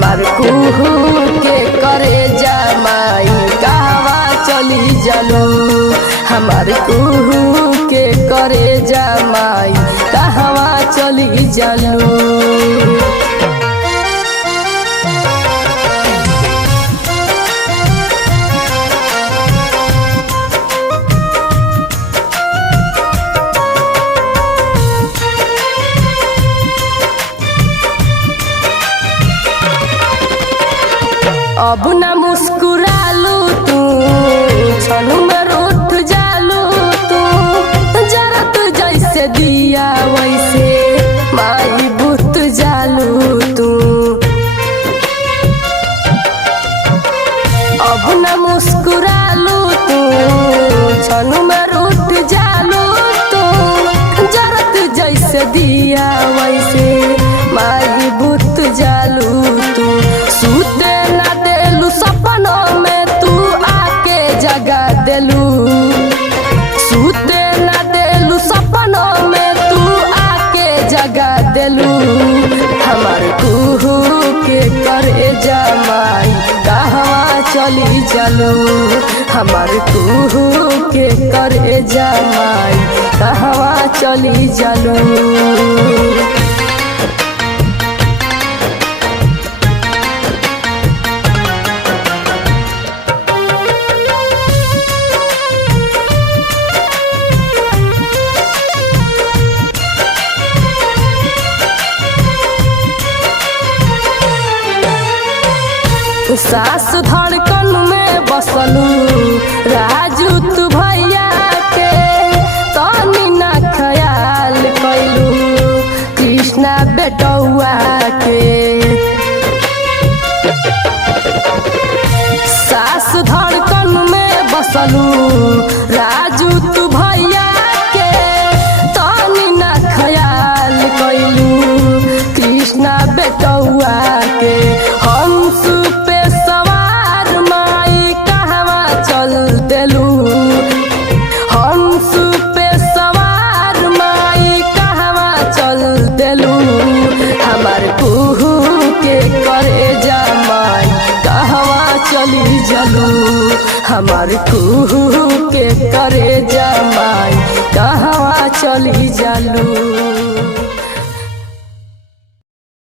हमार कुहू के करे जमाई कहवा चली जालू। हमार कुहू के करे जमाई कहवा चली जालू। अब न मुस्कुरालू तू छनु में रूठ जालू तू। जरत जैसे दिया वैसे माई बुत जालू तू। अब न मुस्कुरालू तू छनु में रूठ जालू तू। जरत जैसे दिया वैसे माई बुत जालू तू। सूते ना देलू सपनों में तू आके जगा देलू। सूते ना देलू सपनों में तू आके जगा देलू। हमार कुहू के करे जमाई कहवा चली जालू। हमार कुहू के करे जमाई कहवा चली जालू। सास धड़कन में बसलू राजू तू भैया के। तनी ना ख्याल कैलू कृष्णा बेटौआ के। सास धड़कन में बसलू राजू तू भैया के। तनी ना ख्याल कैलू कृष्णा बेटौआ के। हंस पे सवार माई कहवा चल देलू। हंस पे सवार माई कहवा चल देलू। हमार कुहू के करे जमाई कहवा चली जालू। हमार कुहू के करे जमाई कहवा चली जालू।